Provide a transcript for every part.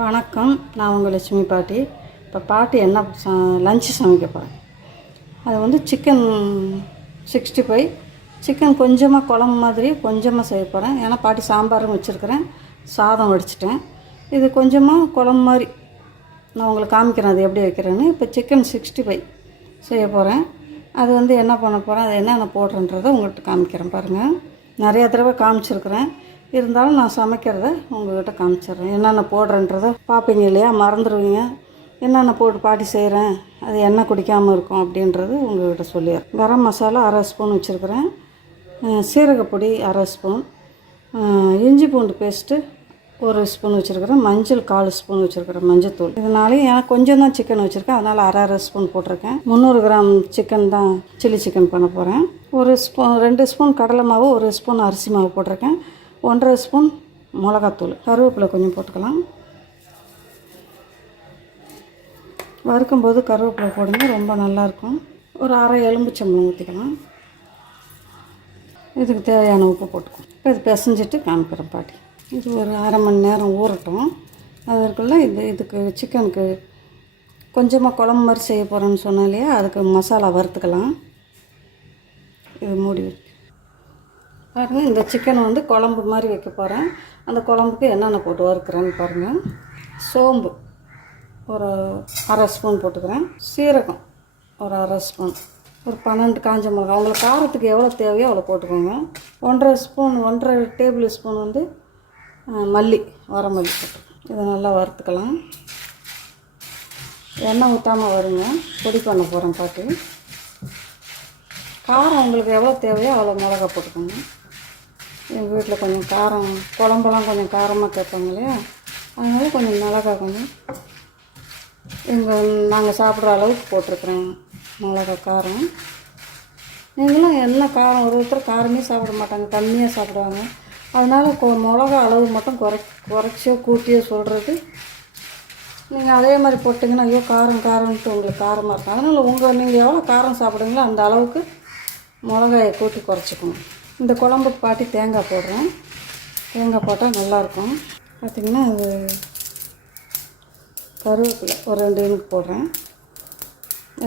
வணக்கம். நான் உங்கள் லட்சுமி பாட்டி. இப்போ பாட்டி என்ன ச லஞ்சு சமைக்க போகிறேன் அது வந்து சிக்கன் சிக்ஸ்டி ஃபைவ் சிக்கன் கொஞ்சமாக குழம்பு மாதிரி கொஞ்சமாக செய்ய போகிறேன் ஏன்னா பாட்டி சாம்பாரும் வச்சுருக்கிறேன். சாதம் வடிச்சிட்டேன். இது கொஞ்சமாக குழம்பு மாதிரி நான் உங்களுக்கு காமிக்கிறேன். அது எப்படி வைக்கிறேன்னு. இப்போ சிக்கன் சிக்ஸ்டி ஃபைவ் செய்ய போகிறேன் அது வந்து என்ன பண்ண போகிறேன் அது என்னென்ன போடுறன்றதை உங்கள்கிட்ட காமிக்கிறேன் பாருங்கள் நிறையா தடவை காமிச்சிருக்கிறேன். இருந்தாலும் நான் சமைக்கிறத உங்கள்கிட்ட காமிச்சிடுறேன். என்னென்ன போடுறேன்றதை பார்ப்பீங்க இல்லையா? மறந்துடுவீங்க. என்னென்ன போட்டு பாட்டி செய்கிறேன் அது எண்ணெய் குடிக்காமல் இருக்கும் அப்படின்றது உங்கள்கிட்ட சொல்லிடுறேன். கரம் மசாலா அரை ஸ்பூன் வச்சுருக்கிறேன். சீரகப்பொடி அரை ஸ்பூன் இஞ்சி பூண்டு பேஸ்ட்டு ஒரு ஸ்பூன் வச்சுருக்கிறேன். மஞ்சள் கால் ஸ்பூன் வச்சுருக்கிறேன் மஞ்சத்தூள் இதனாலேயும் எனக்கு கொஞ்சம் தான் சிக்கன் வச்சுருக்கேன். அதனால் அரை அரை ஸ்பூன் போட்டிருக்கேன். முந்நூறு கிராம் சிக்கன் தான் சில்லி சிக்கன் பண்ண போகிறேன் ஒரு ஸ்பூன் ரெண்டு ஸ்பூன் கடலை மாவு ஒரு ஸ்பூன் அரிசி மாவு போட்டிருக்கேன். ஒன்றரை ஸ்பூன் மிளகாத்தூள். கருவேப்பிலை கொஞ்சம் போட்டுக்கலாம். வறுக்கும்போது கருவேப்பிலை போடுங்க ரொம்ப நல்லாயிருக்கும் ஒரு அரை எலும்புச்சம்பளம் ஊற்றிக்கலாம் இதுக்கு தேவையான உப்பு போட்டுக்கும் இப்போ இது பிசைஞ்சிட்டு காமிக்கிறேன் பாட்டி. இது ஒரு அரை மணி நேரம் ஊறட்டும். அதற்குள்ளே இது இதுக்கு சிக்கனுக்கு கொஞ்சமாக குழம்பு மாதிரி செய்ய போகிறேன்னு சொன்னாலேயே அதுக்கு மசாலா வறுத்துக்கலாம். இது மூடி வச்சு. பாருங்கள் இந்த சிக்கனை வந்து குழம்பு மாதிரி வைக்க போகிறேன் அந்த குழம்புக்கு என்னென்ன போட்டு வறுக்கிறேன்னு பாருங்கள் சோம்பு ஒரு அரை ஸ்பூன் போட்டுக்கிறேன். சீரகம் ஒரு அரை ஸ்பூன் ஒரு பன்னெண்டு காஞ்ச மிளகா உங்களுக்கு காரத்துக்கு எவ்வளோ தேவையோ அவ்வளோ போட்டுக்கோங்க. ஒன்றரை ஸ்பூன் ஒன்றரை டேபிள் ஸ்பூன் வந்து மல்லி வரமல்லி போட்டுக்கோங்க இதை நல்லா வறுத்துக்கலாம். எண்ணெய் ஊற்றாமல் வருங்க. பொடி பண்ண போகிறேன் பாட்டு. காரம் உங்களுக்கு எவ்வளோ தேவையோ அவ்வளோ மிளகா போட்டுக்கோங்க. எங்கள் வீட்டில் கொஞ்சம் காரம் குழம்பெல்லாம் கொஞ்சம் காரமாக கேட்பாங்க இல்லையா? அதனால கொஞ்சம் மிளகா கொஞ்சம் எங்கள் நாங்கள் சாப்பிட்ற அளவுக்கு போட்டிருக்குறேன் மிளகா காரம். நீங்களும் என்ன காரம்? ஒரு ஒருத்தர் காரமே சாப்பிட மாட்டாங்க கம்மியாக சாப்பிடுவாங்க. அதனால் கொ- மிளகா அளவு மட்டும் குறை குறைச்சியோ கூட்டியோ சொல்கிறது நீங்கள் அதே மாதிரி போட்டிங்கன்னா ஐயோ காரம் காரம்ன்ட்டு உங்களுக்கு காரமாக இருக்கும். அதனால் உங்கள் நீங்கள் எவ்வளோ காரம் சாப்பிடுங்களோ அந்த அளவுக்கு மிளகாயை கூட்டி குறைச்சிக்கணும். இந்த குழம்புக்கு பாட்டி தேங்காய் போடுறேன். தேங்காய் போட்டால் நல்லாயிருக்கும். பார்த்திங்கன்னா அது கருவேப்பிலை ஒரு ரெண்டு இனுக்கு போடுறேன்.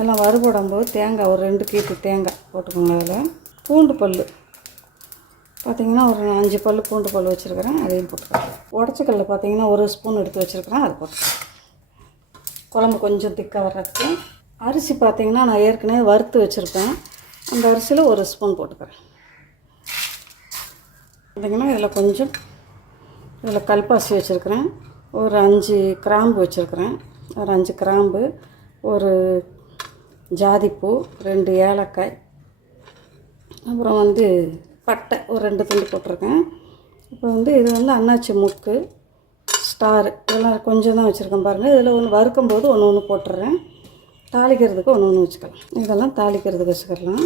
எல்லாம் வறுபடும்போது தேங்காய் ஒரு ரெண்டு கீட்டு தேங்காய் போட்டுக்கோங்க அதில். பூண்டு பல் பார்த்தீங்கன்னா ஒரு அஞ்சு பல் பூண்டு பல் வச்சுருக்கிறேன் அதையும் போட்டுக்கிறேன் உடச்சிக்கல்ல பார்த்தீங்கன்னா ஒரு ஸ்பூன் எடுத்து வச்சுருக்கிறேன் அது போட்டுக்கிறேன் குழம்பு கொஞ்சம் திக்காக வர்றதுக்கு. அரிசி பார்த்திங்கன்னா நான் ஏற்கனவே வறுத்து வச்சுருப்பேன். அந்த அரிசியில் ஒரு ஸ்பூன் போட்டுக்கிறேன். பார்த்திங்கன்னா இதில் கொஞ்சம் இதில் கல்பாசி வச்சுருக்கிறேன். ஒரு அஞ்சு கிராம்பு வச்சுருக்கிறேன். ஒரு அஞ்சு கிராம்பு ஒரு ஜாதிப்பூ ரெண்டு ஏலக்காய் அப்புறம் வந்து பட்டை ஒரு ரெண்டு துண்டு போட்டிருக்கேன். இப்போ வந்து இது வந்து அன்னாச்சி முக்கு ஸ்டார் இதெல்லாம் கொஞ்சம் தான் வச்சுருக்கேன் பாருங்கள் இதில் ஒன்று வறுக்கும்போது ஒன்று ஒன்று போட்டுடுறேன். தாளிக்கிறதுக்கு ஒன்று ஒன்று வச்சுக்கலாம். இதெல்லாம் தாளிக்கிறதுக்கு வச்சுக்கலாம்.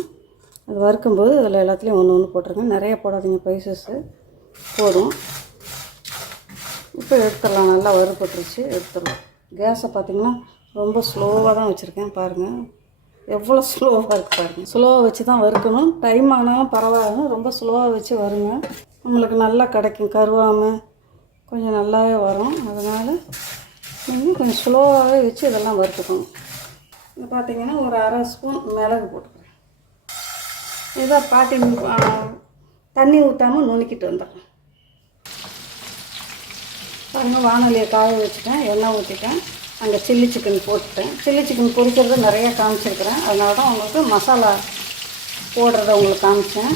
அது வறுக்கும்போது அதில் எல்லாத்துலேயும் ஒன்று ஒன்று போட்டிருங்க நிறைய போடாதீங்க பைசஸ்ஸு போதும். இப்போ எடுத்துடலாம். நல்லா வறுபட்டுருச்சு. எடுத்துடலாம். கேஸை பார்த்தீங்கன்னா ரொம்ப ஸ்லோவாக தான் வச்சுருக்கேன். பாருங்கள் எவ்வளோ ஸ்லோவாக இருக்குது பாருங்கள் ஸ்லோவாக வச்சு தான் வறுக்கணும். டைம் ஆனாலும் பரவாயில்ல. ரொம்ப ஸ்லோவாக வச்சு வருங்க. நம்மளுக்கு நல்லா கிடைக்கும். கருவாமல் கொஞ்சம் நல்லாவே வரும். அதனால் நீங்கள் கொஞ்சம் ஸ்லோவாகவே வச்சு இதெல்லாம் வறுத்துக்கணும். இது பார்த்திங்கன்னா ஒரு அரை ஸ்பூன் மிளகு போட்டுக்கணும். இதை பாட்டி தண்ணி ஊற்றாமல் நுணுக்கிட்டு வந்துடும் பாருங்கள் வானொலியை காய வச்சுட்டேன் எண்ணெய் ஊற்றிட்டேன் அங்கே சில்லி சிக்கன் போட்டுட்டேன். சில்லி சிக்கன் பொரிக்கிறது நிறையா காமிச்சிருக்கிறேன். அதனால தான் உங்களுக்கு மசாலா போடுறத உங்களுக்கு காமிச்சேன்.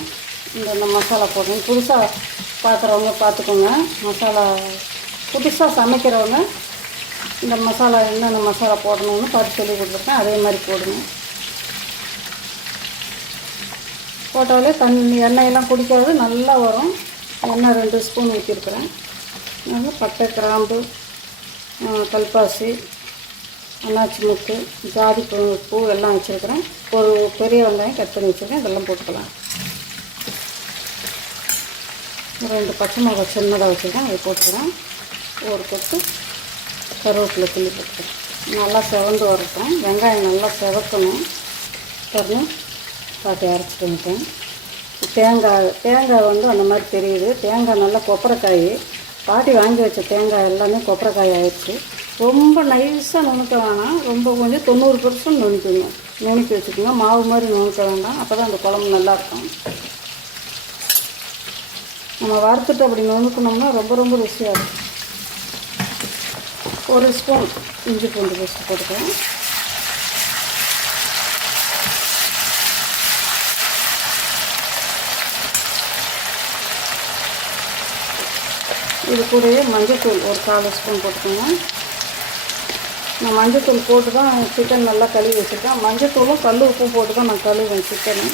இந்த இந்த மசாலா போடுறேன். புதுசாக பார்க்குறவங்க பார்த்துக்கோங்க மசாலா புதுசாக சமைக்கிறவங்க இந்த மசாலா என்னென்ன மசாலா போடணும்னு பார்த்து சொல்லி கொடுத்துருக்கேன். அதே மாதிரி போடுங்க. போட்டாலே தண்ணி எண்ணெயெல்லாம் குடிக்காது நல்லா வரும். எண்ணெய் ரெண்டு ஸ்பூன் ஊற்றிருக்கிறேன் நல்லா பட்டை கிராம்பு கல்பாசி அண்ணாச்சி முக்கு ஜாதி பூ பூ எல்லாம் வச்சுருக்கிறேன். ஒரு பெரிய வெங்காயம் கட் பண்ணி வச்சுருக்கேன். இதெல்லாம் போட்டுக்கலாம். ரெண்டு பச்சை மிளகாய் சின்னதாக வச்சுருக்கேன். அதை போட்டுக்கிறேன். ஒரு கொத்து கருவேப்பிலை கிள்ளி போட்டுக்கிறேன். நல்லா செவந்து வரட்டும். வெங்காயம் நல்லா செவக்கணும். தரணும் பாட்டி அரைச்சிட்டு வந்துட்டேன். தேங்காய் தேங்காய் வந்து அந்த மாதிரி தெரியுது. தேங்காய் நல்லா கொப்பரைக்காய். பாட்டி வாங்கி வச்ச தேங்காய் எல்லாமே கொப்பரைக்காய் ஆயிடுச்சு. ரொம்ப நைஸாக நுணுக்க வேணாம். ரொம்ப கொஞ்சம் தொண்ணூறு பர்சன்ட் நுணுக்குங்க. நுணுக்கி வச்சுக்கோங்க. மாவு மாதிரி நுணுக்க வேண்டாம். அப்போ தான் அந்த குழம்பு நல்லாயிருக்கும் நம்ம வறுத்துட்டு அப்படி நுணுக்கணும்னா ரொம்ப ரொம்ப ருசியாக இருக்கும். ஒரு ஸ்பூன் இஞ்சி பூண்டு பேஸ்ட் போட்டுக்கலாம். இது கூடவே மஞ்சத்தூள் ஒரு கால் ஸ்பூன் போட்டுக்கோங்க. நான் மஞ்சத்தூள் போட்டு தான் சிக்கன் நல்லா கழுவி வச்சுருக்கேன். மஞ்சத்தூளும் கல் உப்பும் போட்டு தான் நான் கழுவேன் சிக்கனை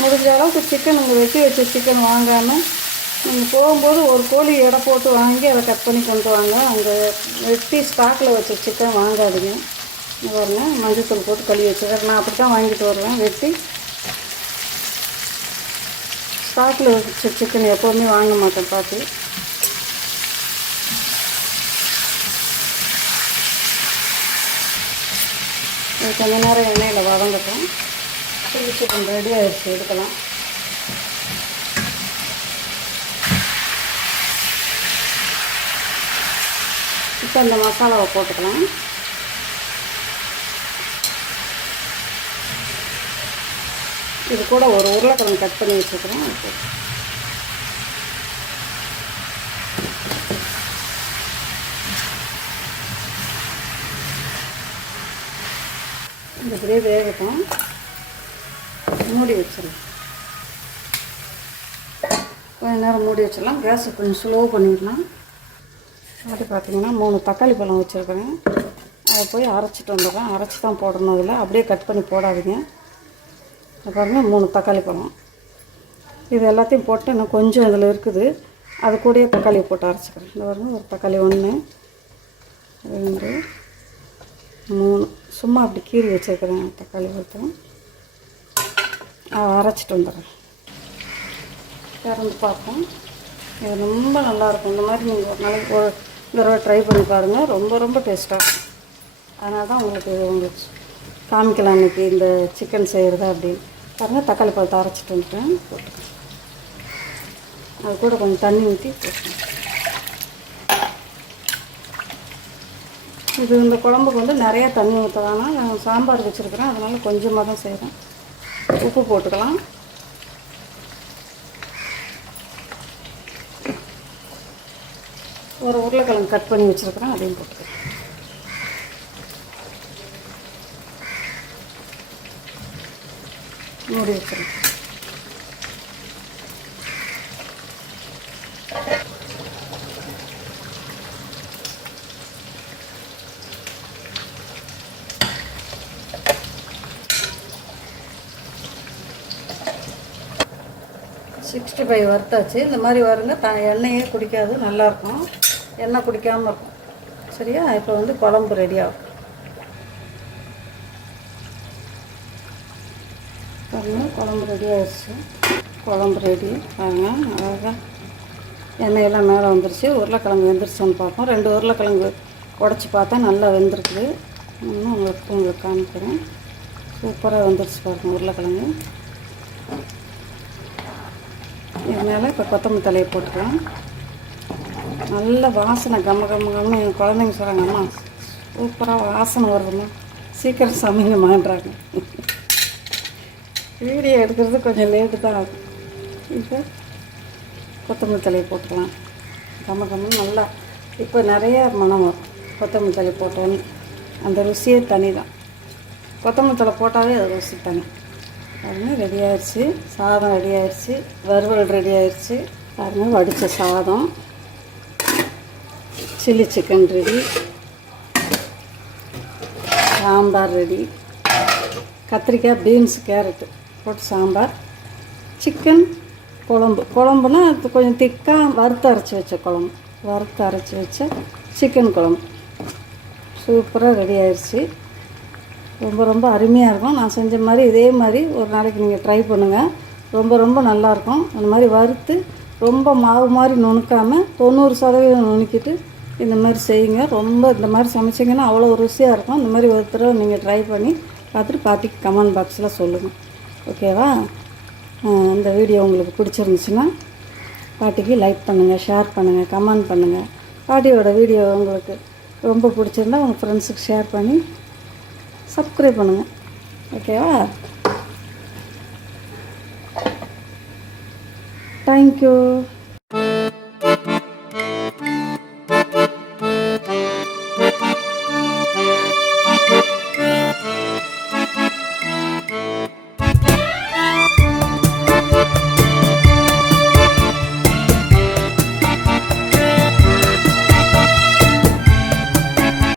முடிஞ்ச அளவுக்கு சிக்கன் உங்கள் வெட்டி வச்ச சிக்கன் வாங்காமல் நீங்கள் போகும்போது ஒரு கோழி எடை போட்டு வாங்கி அதை கட் பண்ணி கொண்டு வாங்க. அங்கே வெட்டி ஸ்டாக்கில் வச்ச சிக்கன் வாங்காதீங்க. இங்க பாருங்க மஞ்சத்தூள் போட்டு கழுவி வச்சுருக்கேன். நான் அப்படி தான் வாங்கிட்டு வருவேன். வெட்டி பாக்கில் வச்ச சிக்கன் எப்போவுமே வாங்க மாட்டேன் பார்த்து கொஞ்ச நேரம் எண்ணெயில் வதங்கட்டும். சில்லி சிக்கன் ரெடி ஆகிடுச்சு எடுக்கலாம். இப்போ இந்த மசாலாவை போட்டுக்கலாம். இது கூட ஒரு உருளைக்கிழங்கு கட் பண்ணி வச்சுக்கிறேன் இந்த இப்படியே வேகட்டும். மூடி வச்சிடலாம். கொஞ்ச நேரம் மூடி வச்சிடலாம். கேஸை கொஞ்சம் ஸ்லோ பண்ணிடலாம். அப்படி பார்த்தீங்கன்னா மூணு தக்காளி பழம் வச்சுருக்கிறேன். அதை போய் அரைச்சிட்டு வந்துடுறேன். அரைச்சி தான் போடணும் அதில். அப்படியே கட் பண்ணி போடாதீங்க. பாருங்க மூணு தக்காளி பழம். இது எல்லாத்தையும் போட்டு இன்னும் கொஞ்சம் இதில் இருக்குது. அது கூடயே தக்காளி போட்டு அரைச்சிக்கிறேன். இந்த பாருங்க ஒரு தக்காளி ஒன்று ரெண்டு மூணு. சும்மா அப்படி கீறி வச்சுருக்கிறேன் தக்காளி ஒருத்தன் அரைச்சிட்டு வந்துடுறேன். திறந்து பார்ப்போம். இது ரொம்ப நல்லாயிருக்கும் இந்த மாதிரி நீங்கள் ஒரு நாளைக்கு ஒரு தடவை ட்ரை பண்ணி பாருங்கள் ரொம்ப ரொம்ப டேஸ்ட்டாக இருக்கும். அதனால தான் உங்களுக்கு உங்களுக்கு காமிக்கலாம் இன்றைக்கி இந்த சிக்கன் செய்கிறதா அப்படின்னு பாருங்கள் தக்காளி பழத்தை அரைச்சிட்டு வந்துட்டேன். போட்டுக்கேன் அது கூட கொஞ்சம் தண்ணி ஊற்றி போட்டுக்கேன் இது இந்த குழம்புக்கு வந்து நிறைய தண்ணி ஊற்ற வேணாம் நான் சாம்பார் வச்சுருக்கிறேன். அதனால் கொஞ்சமாக தான் செய்கிறேன் உப்பு போட்டுக்கலாம். ஒரு உருளைக்கிழங்கு கட் பண்ணி வச்சுருக்கிறேன். அதையும் போட்டுக்கிறேன் மூடி வச்சுருங்க சிக்ஸ்டி ஃபைவ் வறுத்தாச்சு. இந்த மாதிரி வருங்க. த எண்ணெயே குடிக்காது. நல்லாயிருக்கும் எண்ணெய் குடிக்காமல் இருக்கும். சரியா? இப்போ வந்து குழம்பு ரெடியாகும் பாருங்கள் குழம்பு ரெடி ஆயிடுச்சு. குழம்பு ரெடி பாருங்கள் அழகாக எண்ணெயெல்லாம் மேலே வந்துருச்சு. உருளைக்கிழங்கு வெந்துருச்சான்னு பார்ப்போம். ரெண்டு உருளைக்கிழங்கு உடச்சி பார்த்தா நல்லா வெந்திருக்குது. இன்னும் உங்களுக்கு உங்களுக்கு காமிக்கிறேன். சூப்பராக வந்துருச்சு பாருங்கள் உருளைக்கிழங்கு. இதனால் இப்போ கொத்தமல்லி தலையை போட்டுக்கலாம். நல்ல வாசனை கம்ம கம்ம கம்ம என் குழந்தைங்க சொல்கிறாங்க அம்மா சூப்பராக வாசனை வருதும்மா. சீக்கிரம் சமைங்கம்மான்றாங்க வீடியோ எடுக்கிறது கொஞ்சம் லேட்டு தான் ஆகும் இப்போ கொத்தமல்லி தலையை போட்டுக்கலாம். கம்ம கம்மன்னு நல்லா இப்போ நிறைய மனம் வரும். கொத்தமல்லி தலை போட்டோன்னு. அந்த ருசியே தனி தான். கொத்தமல்லி தலை போட்டாவே அது ருசி தனி. பாருங்க ரெடி ஆயிடுச்சு சாதம் ரெடி ஆயிடுச்சு வறுவல் ரெடி ஆயிடுச்சு பாருங்க வடித்த சாதம். Chilli chicken ready sambar ready கத்திரிக்காய் பீன்ஸ் கேரட்டு போட்டு சாம்பார் சிக்கன் குழம்பு. குழம்புனா அது கொஞ்சம் திக்காக வறுத்து அரைச்சி வச்ச குழம்பு. வறுத்து அரைச்சி வச்ச சிக்கன் குழம்பு. சூப்பராக ரெடி ஆயிடுச்சு ரொம்ப ரொம்ப அருமையாக இருக்கும். நான் செஞ்ச மாதிரி இதே மாதிரி ஒரு நாளைக்கு நீங்கள் ட்ரை பண்ணுங்கள் ரொம்ப ரொம்ப நல்லாயிருக்கும் அந்த மாதிரி வறுத்து ரொம்ப மாவு மாதிரி நுணுக்காமல் தொண்ணூறு சதவீதம் நுணுக்கிட்டு இந்த மாதிரி செய்யுங்க. ரொம்ப இந்த மாதிரி சமைச்சிங்கன்னா அவ்வளோ ருசியாக இருக்கும். இந்த மாதிரி ஒரு தடவை நீங்கள் ட்ரை பண்ணி பார்த்துட்டு பார்த்துட்டு கமெண்ட் பாக்ஸில் சொல்லுங்கள் ஓகேவா? இந்த வீடியோ உங்களுக்கு பிடிச்சிருந்துச்சுன்னா பாட்டிக்கு லைக் பண்ணுங்கள் ஷேர் பண்ணுங்கள் கமெண்ட் பண்ணுங்கள் பாட்டியோட வீடியோ உங்களுக்கு ரொம்ப பிடிச்சிருந்தா உங்கள் ஃப்ரெண்ட்ஸுக்கு ஷேர் பண்ணி சப்ஸ்கிரைப் பண்ணுங்கள் ஓகேவா? தேங்க்யூ